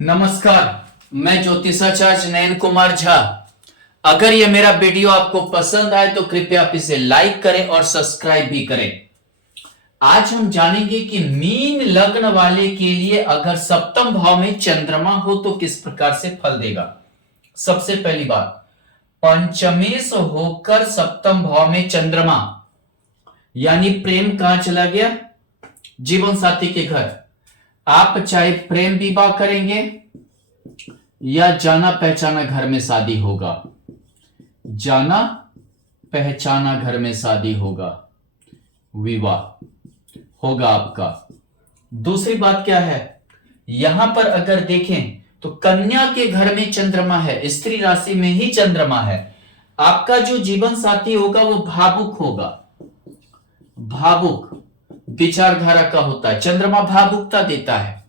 नमस्कार, मैं ज्योतिषाचार्य नयन कुमार झा। अगर यह मेरा वीडियो आपको पसंद आए तो कृपया आप इसे लाइक करें और सब्सक्राइब भी करें। आज हम जानेंगे कि मीन लग्न वाले के लिए अगर सप्तम भाव में चंद्रमा हो तो किस प्रकार से फल देगा। सबसे पहली बात, पंचमेश होकर सप्तम भाव में चंद्रमा यानी प्रेम कहां चला गया? जीवन साथी के घर। आप चाहे प्रेम विवाह करेंगे या जाना पहचाना घर में शादी होगा, जाना पहचाना घर में शादी होगा, विवाह होगा आपका। दूसरी बात क्या है, यहां पर अगर देखें तो कन्या के घर में चंद्रमा है, स्त्री राशि में ही चंद्रमा है। आपका जो जीवन साथी होगा वो भावुक होगा, भावुक विचारधारा का होता है। चंद्रमा भावुकता देता है।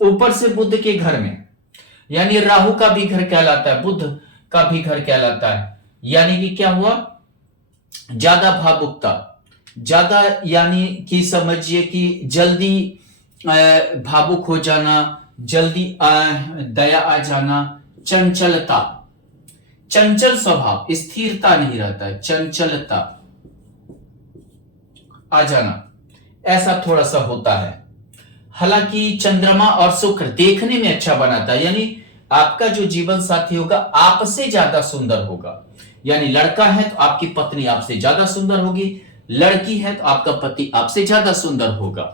ऊपर से बुध के घर में, यानी राहु का भी घर कहलाता है, बुध का भी घर कहलाता है। यानी कि क्या हुआ? ज्यादा भावुकता, ज्यादा यानी कि समझिए कि जल्दी भावुक हो जाना, जल्दी दया आ जाना, चंचलता, चंचल स्वभाव, स्थिरता नहीं रहता है, चंचलता आ जाना, ऐसा थोड़ा सा होता है। हालांकि चंद्रमा और शुक्र देखने में अच्छा बनाता है, यानी आपका जो जीवन साथी होगा आपसे ज्यादा सुंदर होगा। यानी लड़का है तो आपकी पत्नी आपसे ज्यादा सुंदर होगी, लड़की है तो आपका पति आपसे ज्यादा सुंदर होगा।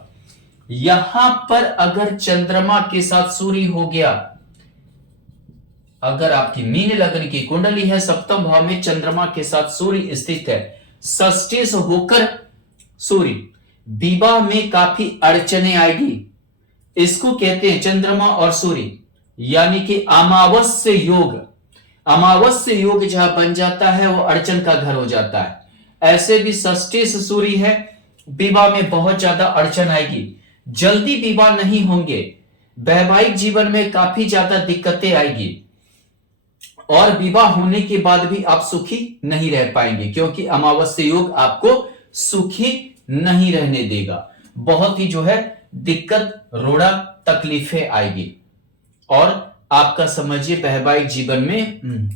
यहां पर अगर चंद्रमा के साथ सूर्य हो गया, अगर आपकी मीन लग्न की कुंडली है, सप्तम भाव में चंद्रमा के साथ सूर्य स्थित है, षष्ठी से होकर सूर्य, विवाह में काफी अड़चने आएगी। इसको कहते हैं चंद्रमा और सूर्य यानी कि अमावस्या योग। अमावस्या योग जहां बन जाता है वो अड़चन का घर हो जाता है। ऐसे भी षष्ठी से सूर्य है, विवाह में बहुत ज्यादा अड़चन आएगी, जल्दी विवाह नहीं होंगे, वैवाहिक जीवन में काफी ज्यादा दिक्कतें आएगी और विवाह होने के बाद भी आप सुखी नहीं रह पाएंगे, क्योंकि अमावस्या योग आपको सुखी नहीं रहने देगा। बहुत ही जो है दिक्कत, रोड़ा, तकलीफें आएगी। और आपका समझिए वैवाहिक जीवन में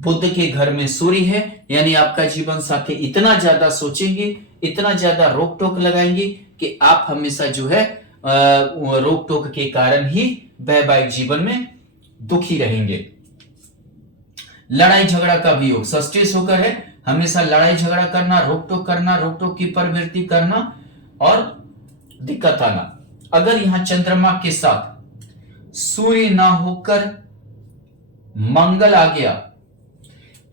बुध के घर में सूर्य है, यानी आपका जीवन साथी इतना ज्यादा सोचेंगे, इतना ज्यादा रोक टोक लगाएंगे कि आप हमेशा जो है रोक टोक के कारण ही वैवाहिक जीवन में दुखी रहेंगे। लड़ाई झगड़ा का भी योग षष्ठी से होकर है, हमेशा लड़ाई झगड़ा करना, रोक टोक की प्रवृत्ति करना और दिक्कत आना। अगर यहां चंद्रमा के साथ सूर्य ना होकर मंगल आ गया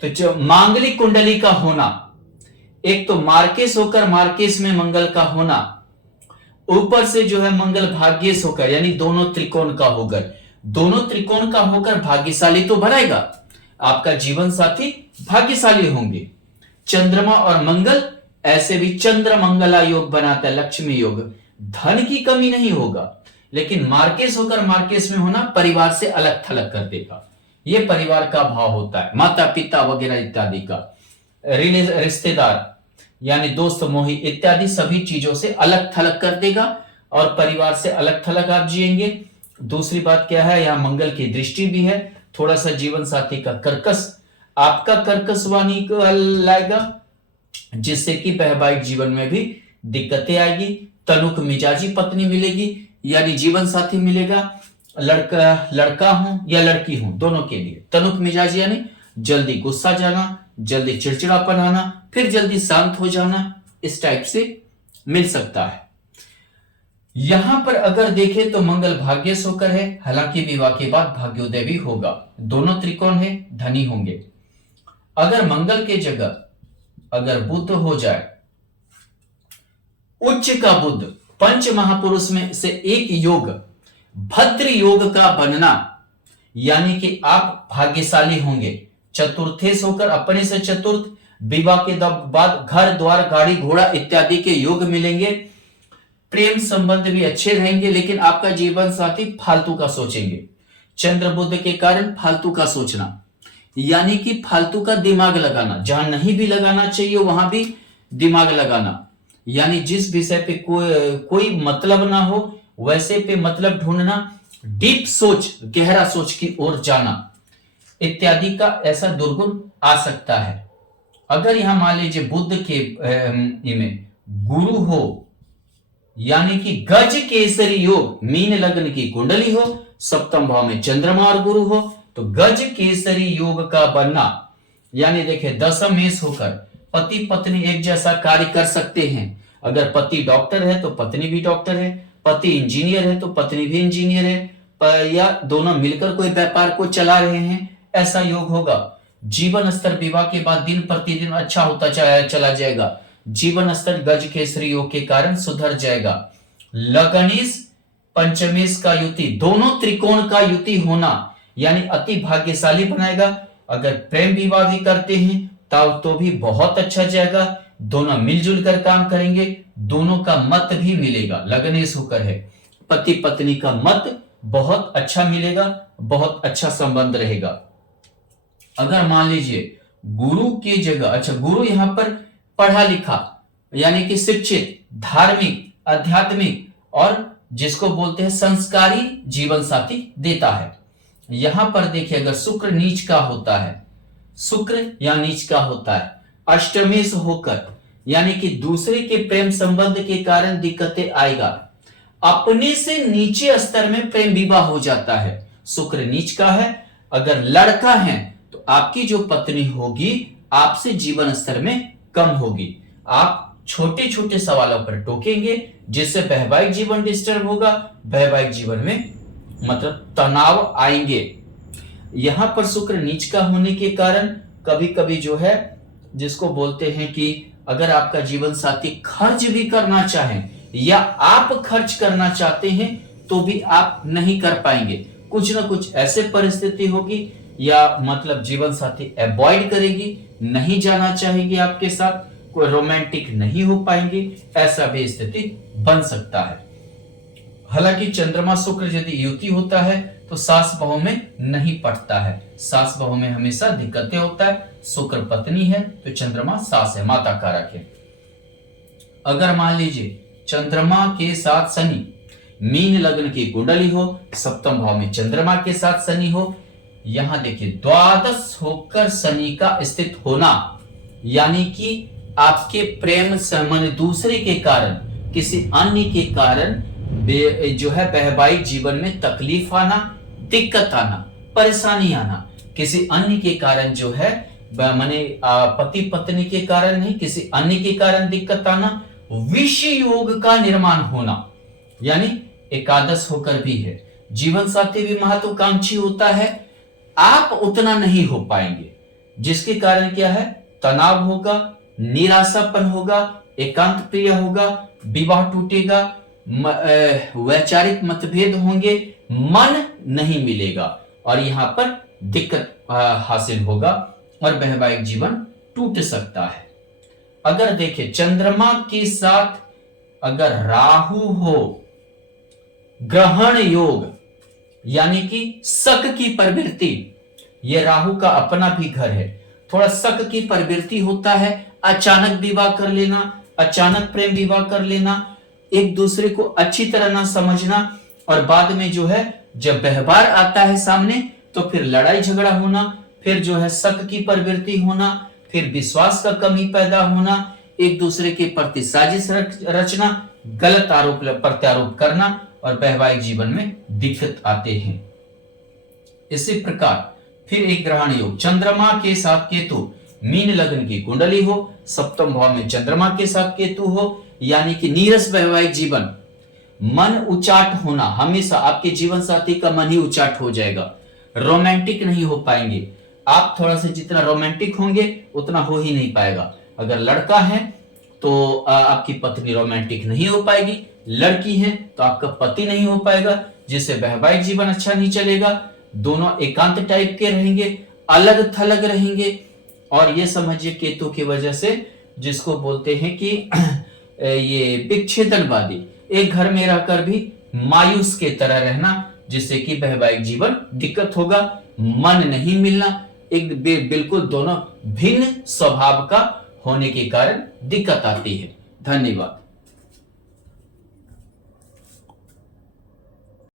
तो जो मांगलिक कुंडली का होना, एक तो मार्केश होकर मार्केश में मंगल का होना, ऊपर से जो है मंगल भाग्येश होकर, यानी दोनों त्रिकोण का होकर, दोनों त्रिकोण का होकर भाग्यशाली तो बनाएगा, आपका जीवन साथी भाग्यशाली होंगे। चंद्रमा और मंगल ऐसे भी चंद्र मंगला योग बनाता है, लक्ष्मी योग, धन की कमी नहीं होगा। लेकिन मार्केश होकर मार्केश में होना परिवार से अलग थलग कर देगा। यह परिवार का भाव होता है, माता पिता वगैरह इत्यादि का, रिश्तेदार यानी दोस्त मोही इत्यादि सभी चीजों से अलग थलग कर देगा और परिवार से अलग थलग आप जिएंगे। दूसरी बात क्या है, यहां मंगल की दृष्टि भी है, थोड़ा सा जीवन साथी का कर्कश, आपका कर्कश वाणी को लाएगा, जिससे कि वैवाहिक जीवन में भी दिक्कतें आएगी। तनुक मिजाजी पत्नी मिलेगी, यानी जीवन साथी मिलेगा, लड़का हूं या लड़की हूं, दोनों के लिए तनुक मिजाजी यानी जल्दी गुस्सा जाना, जल्दी चिड़चिड़ापन आना, फिर जल्दी शांत हो जाना, इस टाइप से मिल सकता है। यहां पर अगर देखें तो मंगल भाग्येश होकर है, हालांकि विवाह के बाद भाग्योदय भी होगा, दोनों त्रिकोण है, धनी होंगे। अगर मंगल के जगह अगर बुध हो जाए, उच्च का बुध, पंच महापुरुष में से एक योग, भद्र योग का बनना, यानी कि आप भाग्यशाली होंगे। चतुर्थेश होकर अपने से चतुर्थ, विवाह के बाद घर द्वार गाड़ी घोड़ा इत्यादि के योग मिलेंगे। प्रेम संबंध भी अच्छे रहेंगे, लेकिन आपका जीवन साथी फालतू का सोचेंगे। चंद्र बुध के कारण फालतू का सोचना, यानी कि फालतू का दिमाग लगाना, जहां नहीं भी लगाना चाहिए वहां भी दिमाग लगाना, यानी जिस विषय पे कोई मतलब ना हो वैसे पे मतलब ढूंढना, डीप सोच, गहरा सोच की ओर जाना इत्यादि का ऐसा दुर्गुण आ सकता है। अगर यहां मान लीजिए बुध के में गुरु हो, यानी कि गज केसरी योग, मीन लग्न की कुंडली हो, सप्तम भाव में चंद्रमा और गुरु हो, तो गज केसरी योग का बनना, यानी देखिए दशम मेष होकर पति पत्नी एक जैसा कार्य कर सकते हैं। अगर पति डॉक्टर है तो पत्नी भी डॉक्टर है, पति इंजीनियर है तो पत्नी भी इंजीनियर है, या दोनों मिलकर कोई व्यापार को चला रहे हैं, ऐसा योग होगा। जीवन स्तर विवाह के बाद दिन प्रतिदिन अच्छा होता चला जाएगा। जीवन स्तर गज केसरी योग के कारण सुधर जाएगा। लगनीश पंचमेश का युति, दोनों त्रिकोण का युति होना यानी अति भाग्यशाली बनाएगा। अगर प्रेम विवाह भी करते हैं तब तो भी बहुत अच्छा जाएगा। दोनों मिलजुल कर काम करेंगे, दोनों का मत भी मिलेगा। लगनेश होकर है, पति पत्नी का मत बहुत अच्छा मिलेगा, बहुत अच्छा संबंध रहेगा। अगर मान लीजिए गुरु की जगह, अच्छा गुरु यहां पर पढ़ा लिखा यानी कि शिक्षित, धार्मिक, आध्यात्मिक और जिसको बोलते हैं संस्कारी जीवन साथी देता है। यहां पर देखिए अगर शुक्र नीच का होता है, शुक्र या नीच का होता है अष्टमेश होकर, यानी कि दूसरे के प्रेम संबंध के कारण दिक्कतें आएगा। अपने से नीचे स्तर में प्रेम विवाह हो जाता है। शुक्र नीच का है, अगर लड़का है तो आपकी जो पत्नी होगी आपसे जीवन स्तर में कम होगी। आप छोटे छोटे सवालों पर टोकेंगे जिससे वैवाहिक जीवन डिस्टर्ब होगा, वैवाहिक जीवन में मतलब तनाव आएंगे। यहां पर शुक्र नीच का होने के कारण कभी कभी जो है जिसको बोलते हैं कि अगर आपका जीवन साथी खर्च भी करना चाहे या आप खर्च करना चाहते हैं तो भी आप नहीं कर पाएंगे। कुछ ना कुछ ऐसे परिस्थिति होगी या मतलब जीवन साथी अवॉइड करेगी, नहीं जाना चाहेगी आपके साथ, कोई रोमांटिक नहीं हो पाएंगे, ऐसा भी स्थिति बन सकता है। हालांकि चंद्रमा शुक्र यदि युति होता है तो सास बहू में नहीं पड़ता है, सास बहू में हमेशा दिक्कतें होता है। शुक्र पत्नी है तो चंद्रमा सास है, माता कारक है। अगर मान लीजिए चंद्रमा के साथ शनि, मीन लग्न की कुंडली हो, सप्तम भाव में चंद्रमा के साथ शनि हो, यहां देखिए द्वादश होकर शनि का स्थित होना, यानी कि आपके प्रेम संबंध दूसरे के कारण, किसी अन्य के कारण जो है वैवाहिक जीवन में तकलीफ आना, दिक्कत आना, परेशानी आना, किसी अन्य के कारण जो है माने पति पत्नी के कारण नहीं, किसी अन्य के कारण दिक्कत आना, विष योग का निर्माण होना, यानी एकादश होकर भी है। जीवन साथी भी महत्वाकांक्षी होता है, आप उतना नहीं हो पाएंगे, जिसके कारण क्या है तनाव होगा, निराशापन होगा, एकांत प्रिय होगा, विवाह टूटेगा, वैचारिक मतभेद होंगे, मन नहीं मिलेगा और यहां पर दिक्कत हासिल होगा और वैवाहिक जीवन टूट सकता है। अगर देखें चंद्रमा के साथ अगर राहु हो, ग्रहण योग यानी कि शक की प्रवृत्ति, यह राहु का अपना भी घर है, थोड़ा शक की प्रवृत्ति होता है, अचानक विवाह कर लेना, अचानक प्रेम विवाह कर लेना, एक दूसरे को अच्छी तरह ना समझना और बाद में जो है जब व्यवहार आता है सामने तो फिर लड़ाई झगड़ा होना, फिर जो है शक की प्रवृत्ति होना, फिर विश्वास का कमी पैदा होना, एक दूसरे के प्रति साजिश रचना, गलत आरोप प्रत्यारोप करना और वैवाहिक जीवन में दिक्कत आते हैं। इसी प्रकार फिर एक ग्रहण योग, चंद्रमा के साथ केतु, मीन लग्न की कुंडली हो, सप्तम भाव में चंद्रमा के साथ केतु हो, यानी कि नीरस वैवाहिक जीवन, मन उचाट होना, हमेशा आपके जीवन साथी का मन ही उचाट हो जाएगा, रोमांटिक नहीं हो पाएंगे। आप थोड़ा सा जितना रोमांटिक होंगे उतना हो ही नहीं पाएगा। अगर लड़का है तो आपकी पत्नी रोमांटिक नहीं हो पाएगी, लड़की है तो आपका पति नहीं हो पाएगा, जिससे वैवाहिक जीवन अच्छा नहीं चलेगा। दोनों एकांत टाइप के रहेंगे, अलग थलग रहेंगे और ये समझिए केतु की वजह से जिसको बोलते हैं कि ये विच्छेदनवादी, एक घर में रहकर भी मायूस के तरह रहना, जिससे कि वैवाहिक जीवन दिक्कत होगा, मन नहीं मिलना, एक बिल्कुल दोनों भिन्न स्वभाव का होने के कारण दिक्कत आती है। धन्यवाद।